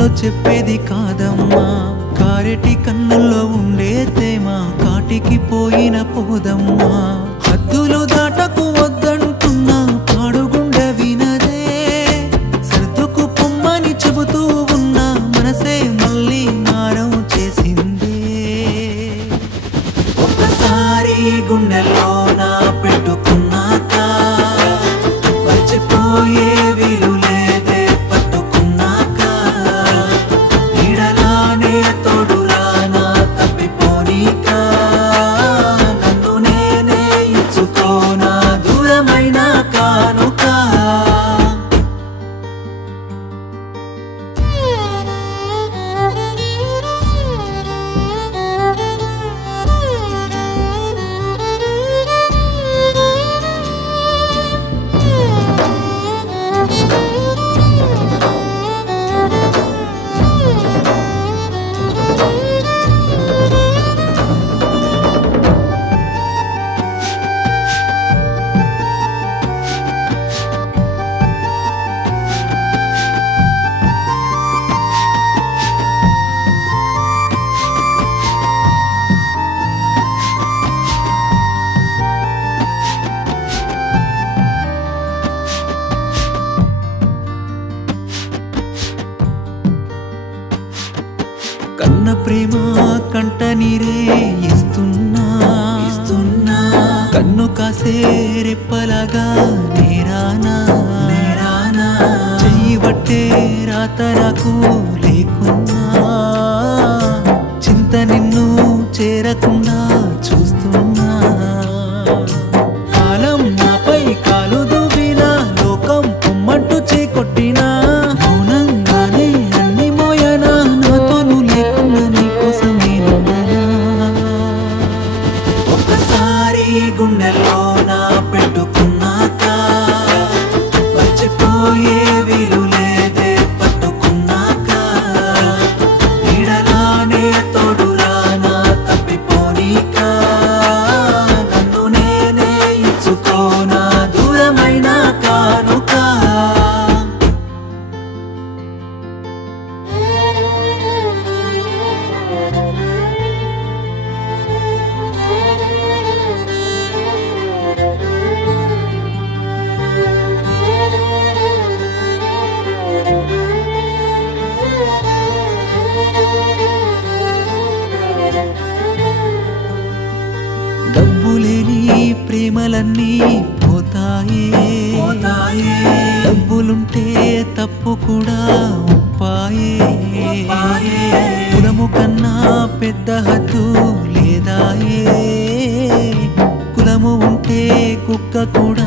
మాటల్లో చెప్పేది కాదమ్మా, కారెటి కన్నుల్లో ఉండే తేమ కాటికి పోయిన పోదమ్మా. హద్దులు దాటకు వద్దంటున్నా పాడుగుండె వినదే, సర్దుకు పొమ్మని చెబుతూ ఉన్నా మనసే మళ్ళీ మారం చేసిందే. ఒకసారి గుండెల్లో నా పెట్టుకున్నాక మర్చిపోయే వీలు లేదే, పట్టుకున్నాక నీడలానే తోడురా నా తప్పిపోనీక. నన్ను నేనే ఇచ్చుకోనా దూరమైన కానుక. కన్న ప్రేమ కంట నీరే ఇస్తున్నా, కన్ను కాసే రెప్పలాగా నేరానా, చెయ్యి పట్టే రాత నాకు లేకున్నా, చింత నిన్ను చేరకుండా చూస్తున్నా. కాలం నాపై కాలు దువ్వినా, లోకం పొమ్మంటూ చేకొట్టినా, మౌనంగానే అన్ని మోయనా, నాతోను లేకున్నా నీకోసం నేనున్నానా. ఒకసారి గుండెల్లో నా పెట్టుకున్నాక మర్చిపోయే వీలు లేదే, పట్టుకున్నాక నీడలానే తోడురా నా తప్పిపోనీక. నన్ను నేనే ఇచ్చుకోనా దూరమైన కానుక. డబ్బులేని ప్రేమలన్నీ పోతాయే, డబ్బులుంటే తప్పు కూడా ఒప్పాయే. కులము కన్నా పెద్ద హద్దు లేదాయే, కులము ఉంటే కుక్క కూడా